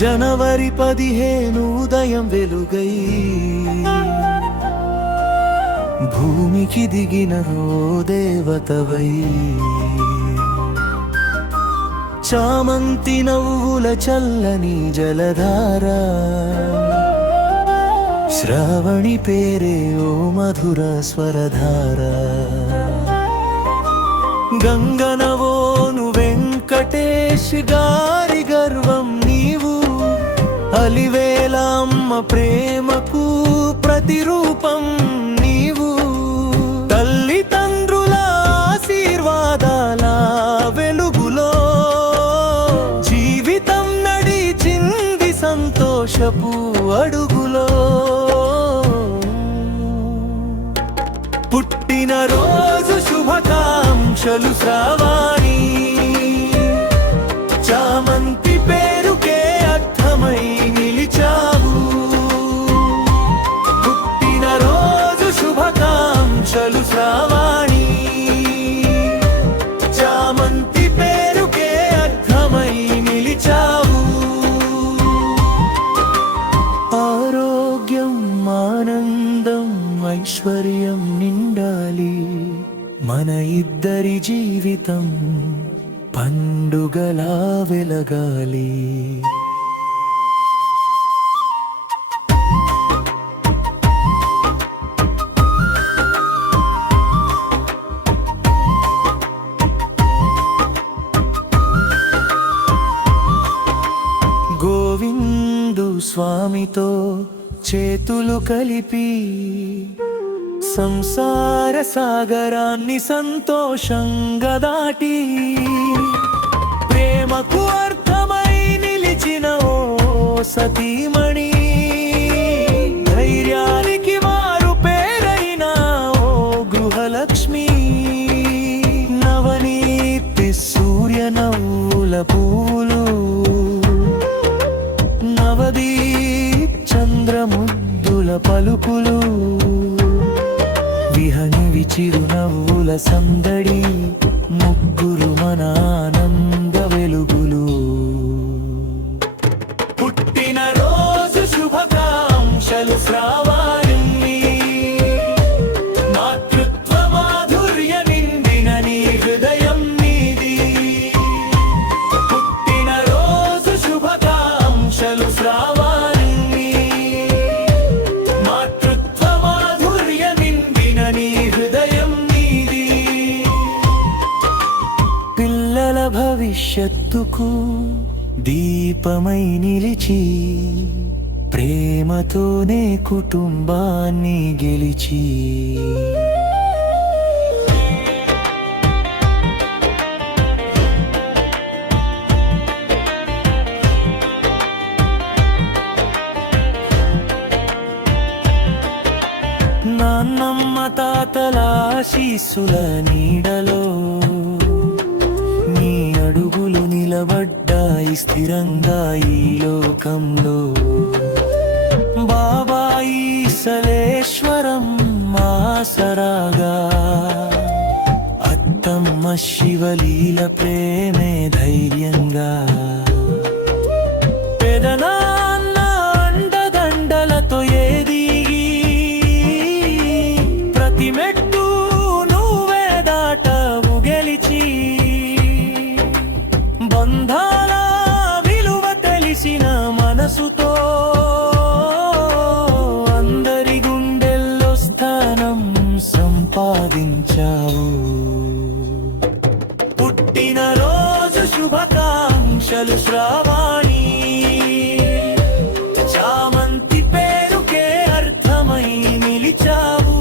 జనవరి 15 ఉదయం వెలుగై భూమికి దిగిన ఓ దేవతవై, చామంతి నవ్వుల చల్లని జలధార, శ్రావణి పేరే ఓ మధుర స్వరధార. గంగనవోను వెంకటేష్ గారి గర్వం నీవు, అలివేలమ్మ ప్రేమకు ప్రతిరూపం నీవు. తల్లిదండ్రుల ఆశీర్వాదాల వెలుగులో జీవితం నడిచింది సంతోషపు అడుగులో. పుట్టినరోజు శుభాకాంక్షలు శ్రావణి, చామంతి పేరుకే అర్థమై నిలిచావు. పుట్టినరోజు శుభాకాంక్షలు శ్రావణి, చామంతి పేరుకే అర్థమై నిలిచావు. ఆరోగ్యం ఆనందం ఐశ్వర్యం నిండాలి, మన ఇద్దరి జీవితం పండుగలా వెలగాలి. గోవిందు స్వామితో చేతులు కలిపి సంసార సాగరాన్ని సంతోషంగా దాటి, ప్రేమకు అర్థమై నిలిచిన ఓ సతీమణి, ధైర్యానికి మారు పేరైన ఓ గృహలక్ష్మి. నవనీతి సూర్య నవ్వుల పూలు, నవదీప్ చంద్రముద్దుల పలుకులు, విహనివి చిరునవ్వుల సందడి, ముగ్గురు మన ఆనంద వెలుగులు. పుట్టినరోజు శుభాకాంక్షలు శ్రావణి, మాతృత్వ మాధుర్య నిండిన నీ హృదయం నీది. పుట్టినరోజు శుభాకాంక్షలు శ్రావణి, మాతృత్వ మాధుర్య నిండిన నీ హృదయం నీది. పిల్లల భవిష్యత్తుకు దీపమై నిలిచి, ప్రేమతోనే కుటుంబాన్ని గెలిచి. నాన్నమ్మ తాతల ఆశీస్సుల నీడలో నీ అడుగులు నిలబడ్డాయి స్థిరంగా ఈ లోకంలో. బాబాయి సలేశ్వరం ఆసరాగా, అత్తమ్మ శివలీల ప్రేమే ధైర్యంగా, పెదనాన్న అండదండలతో ఏదిగి ప్రతి మెట్టు నువ్వే దాటవు గెలిచి. బంధాల విలువ తెలిసిన మనసుతో అందరి గుండెల్లో స్థానం సంపాదించావు. పుట్టినరోజు శుభాకాంక్షలు శ్రావణి, చామంతి పేరుకే అర్థమై నిలిచావు.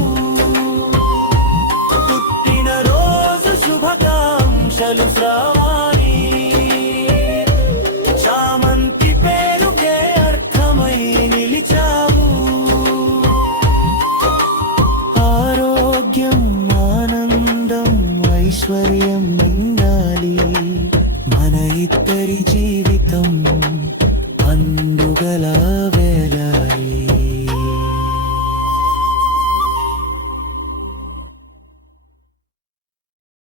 పుట్టినరోజు శుభాకాంక్షలు శ్రావణి.